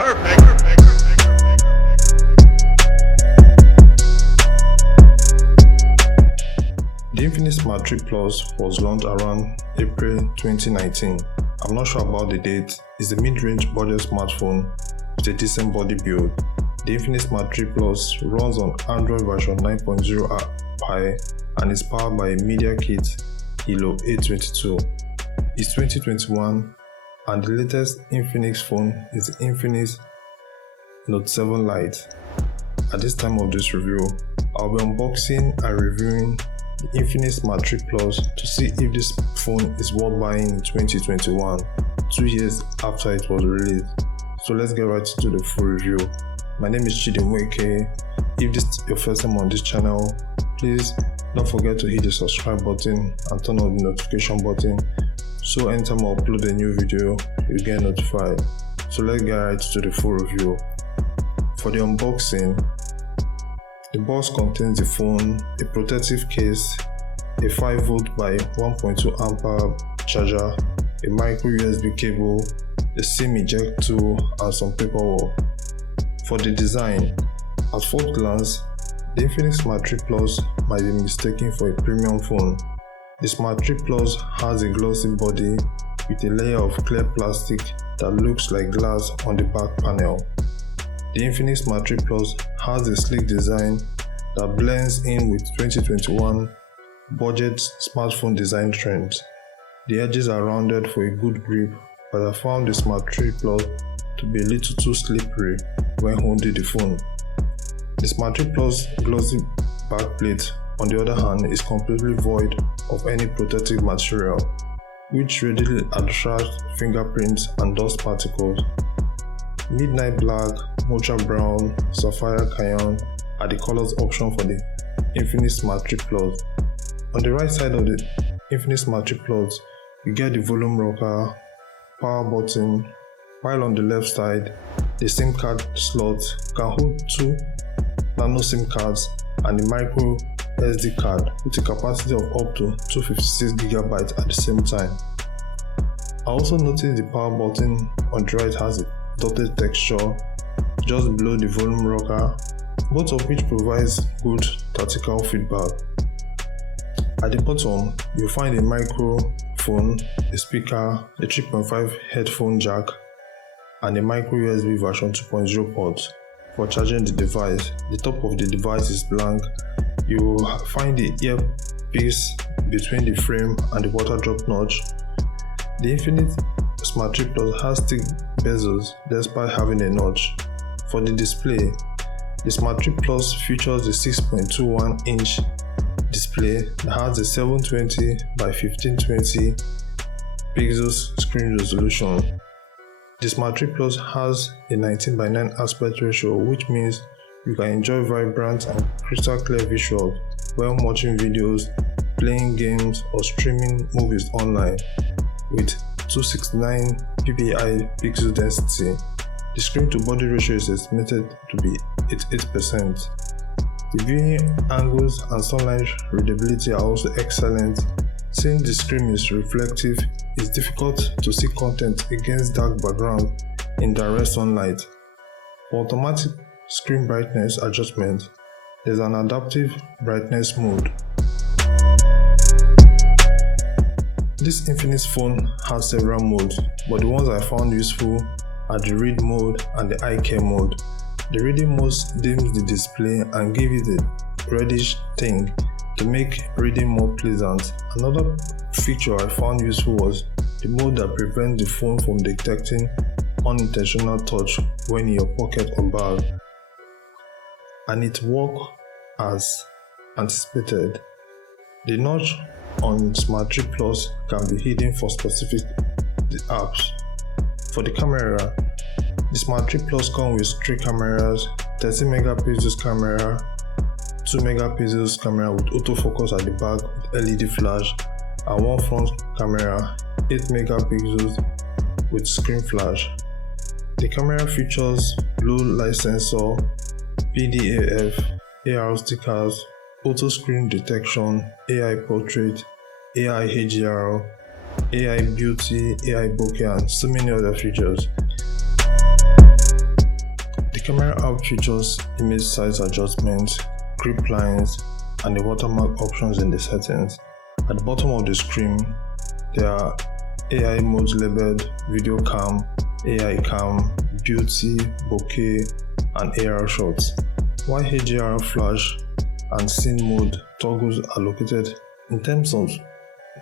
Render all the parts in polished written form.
The Infinix Smart 3 Plus was launched around April 2019. I'm not sure about the date. It's a mid-range budget smartphone with a decent body build. The Infinix Smart 3 Plus runs on Android version 9.0 Pie and is powered by a MediaKit Helio A22. It's 2021 and the latest Infinix phone is the Infinix Note 7 Lite. At this time of this review, I'll be unboxing and reviewing the Infinix Smart 3 Plus to see if this phone is worth buying in 2021, 2 years after it was released. So let's get right into the full review. My name is Chidimweke. If this is your first time on this channel, please don't forget to hit the subscribe button and turn on the notification button so anytime I upload a new video, you get notified. So let's get right to the full review. For the unboxing, the box contains the phone, a protective case, a 5V by 1.2 ampere charger, a micro USB cable, a SIM eject tool, and some paperwork. For the design, at first glance, the Infinix Smart 3 Plus might be mistaken for a premium phone. The Smart 3 Plus has a glossy body with a layer of clear plastic that looks like glass on the back panel. The Infinix Smart 3 Plus has a sleek design that blends in with 2021 budget smartphone design trends. The edges are rounded for a good grip, but I found the Smart 3 Plus to be a little too slippery when holding the phone. The Smart 3 Plus glossy backplate, on the other hand, is completely void of any protective material, which readily attracts fingerprints and dust particles. Midnight black, mocha brown, sapphire cayenne are the colors option for the Infinix Smart 3 Plus. On the right side of the Infinix Smart 3 Plus, you get the volume rocker, power button, while on the left side, the SIM card slot can hold 2 nano SIM cards and the micro SD card with a capacity of up to 256GB at the same time. I also noticed the power button on the right has a dotted texture just below the volume rocker, both of which provides good tactile feedback. At the bottom, you'll find a microphone, a speaker, a 3.5 headphone jack, and a micro USB version 2.0 port for charging the device. The top of the device is blank. You will find the earpiece between the frame and the water drop notch. The Infinix Smart 3 Plus has thick bezels despite having a notch. For the display, the Smart 3 Plus features a 6.21-inch display that has a 720 by 1520 pixels screen resolution. The Smart 3 Plus has a 19 by 9 aspect ratio, which means you can enjoy vibrant and crystal clear visuals while watching videos, playing games, or streaming movies online with 269 ppi pixel density. The screen to body ratio is estimated to be 88%. The viewing angles and sunlight readability are also excellent. Since the screen is reflective, it's difficult to see content against dark background in direct sunlight. For automatic screen brightness adjustment, there's an adaptive brightness mode. This Infinix phone has several modes, but the ones I found useful are the read mode and the eye care mode. The reading mode dims the display and gives it a reddish tint to make reading more pleasant. Another feature I found useful was the mode that prevents the phone from detecting unintentional touch when in your pocket or bag, and it worked as anticipated. The notch on Smart 3 Plus can be hidden for specific apps. For the camera, the Smart 3 Plus comes with 3 cameras: 30 megapixels camera, 2 megapixels camera with autofocus at the back with LED flash, and 1 front camera, 8 megapixels with screen flash. The camera features low light sensor, PDAF, AR stickers, auto screen detection, AI portrait, AI HDR, AI beauty, AI bokeh, and so many other features. camera app features image size adjustments, grip lines, and the watermark options in the settings. At the bottom of the screen, there are AI modes labeled Video Cam, AI Cam, Beauty, Bokeh, and AR shots, while HDR flash and scene mode toggles are located. In terms of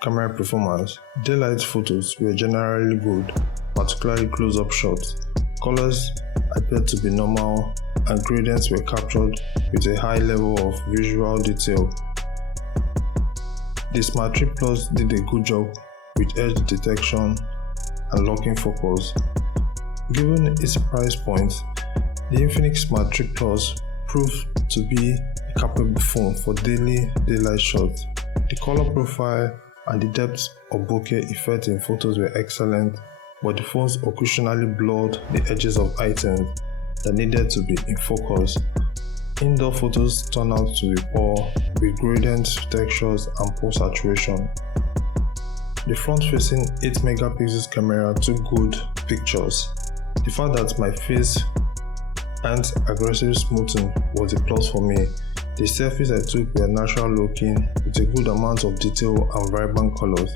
camera performance, daylight photos were generally good, particularly close-up shots. Colors appeared to be normal, and gradients were captured with a high level of visual detail. The Smart 3 Plus did a good job with edge detection and locking focus. Given its price point, the Infinix Smart 3 Plus proved to be a capable phone for daily daylight shots. The color profile and the depth of bokeh effect in photos were excellent, but the phones occasionally blurred the edges of items that needed to be in focus. Indoor photos turned out to be poor, with gradient textures and poor saturation. The front-facing 8-megapixel camera took good pictures. The fact that my face and aggressive smoothing was a plus for me. The selfies I took were natural looking with a good amount of detail and vibrant colors.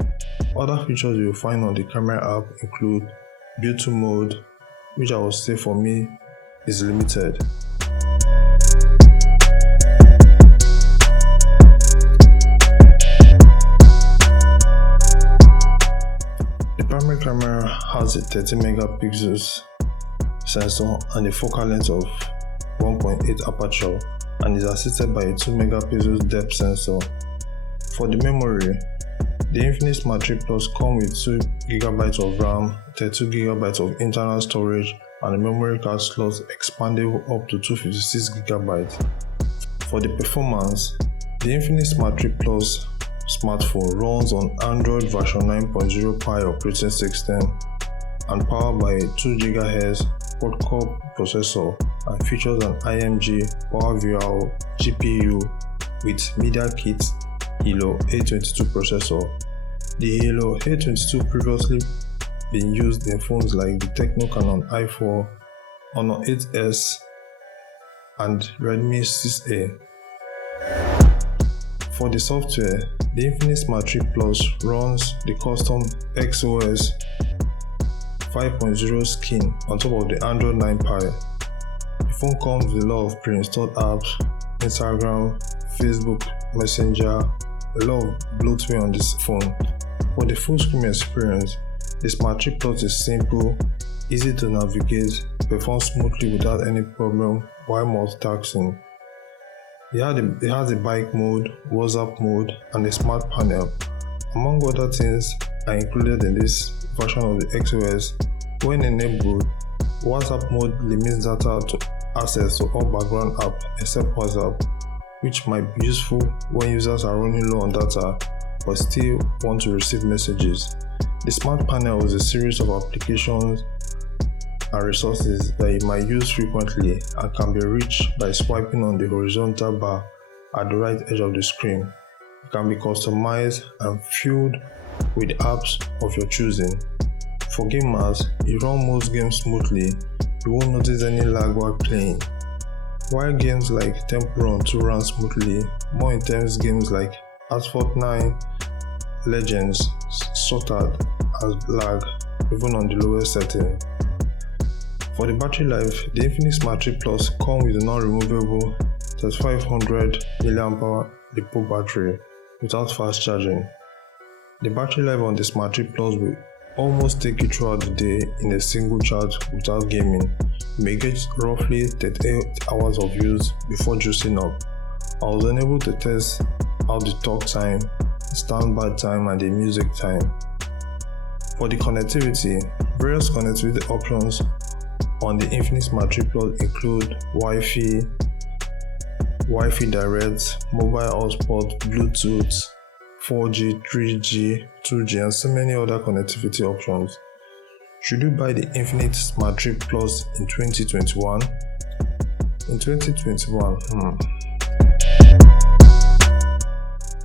Other features you will find on the camera app include beauty mode, which I would say for me is limited. The primary camera has a 30 megapixels sensor and a focal length of 1.8 aperture, and is assisted by a 2 megapixel depth sensor. For the memory, the Infinix Smart 3 Plus comes with 2 GB of RAM, 32 GB of internal storage, and a memory card slot expandable up to 256 GB. For the performance, the Infinix Smart 3 Plus smartphone runs on Android version 9.0 Pie operating system and powered by a 2 GHz quad-core processor, and features an IMG PowerVR GPU with MediaKit Helio A22 processor. The Helio A22 previously been used in phones like the Tecno Canon i4, Honor 8S, and Redmi 6A. For the software, the Infinix Smart 3 Plus runs the custom XOS 5.0 skin on top of the Android 9 Pie. The phone comes with a lot of pre-installed apps, Instagram, Facebook, Messenger, a lot of bloatware on this phone. For the full screen experience, the Smart 3 Plus is simple, easy to navigate, performs smoothly without any problem while multitasking. It has a bike mode, WhatsApp mode, and a smart panel. Among other things are included in this version of the XOS. When enabled, WhatsApp mode limits data to access to all background apps except WhatsApp, which might be useful when users are running low on data but still want to receive messages. The smart panel is a series of applications and resources that you might use frequently and can be reached by swiping on the horizontal bar at the right edge of the screen. It can be customized and filled with apps of your choosing. For gamers, you run most games smoothly, you won't notice any lag while playing. While games like Temple Run 2 run smoothly, more intense games like Asphalt 9, Legends, stuttered and lag even on the lowest setting. For the battery life, the Infinix Smart 3 Plus comes with a non-removable 3500 mAh depot battery without fast charging. The battery life on the Smart 3 Plus will almost take you throughout the day in a single charge without gaming. You may get roughly 38 hours of use before juicing up. I was unable to test out the talk time, standby time, and the music time. For the connectivity, various connectivity options on the Infinix Smart 3 Plus include Wi-Fi Direct, mobile hotspot, Bluetooth, 4G, 3G, 2G, and so many other connectivity options. Should you buy the Infinix Smart 3 Plus in 2021? In 2021,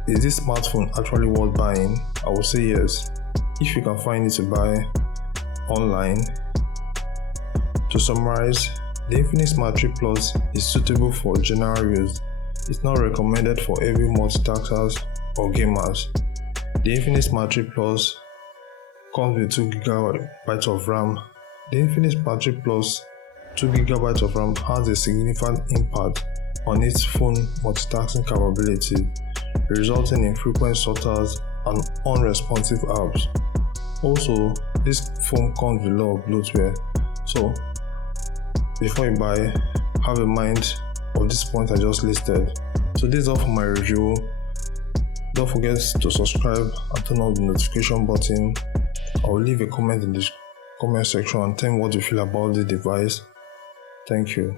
is this smartphone actually worth buying? I would say yes, if you can find it to buy online. To summarize, The Infinix Smart 3 Plus is suitable for general use. It's not recommended for heavy multitaskers or gamers. The Infinix Smart 3 Plus comes with 2GB of RAM. The Infinix Smart 3 Plus 2GB of RAM has a significant impact on its phone multitasking capabilities, resulting in frequent sorters and unresponsive apps. Also, this phone comes with a lot of bloatware, so before you buy, have in mind of these points I just listed. So this is all for my review. Don't forget to subscribe and turn on the notification button. I will leave a comment in the comment section and tell me what you feel about the device. Thank you.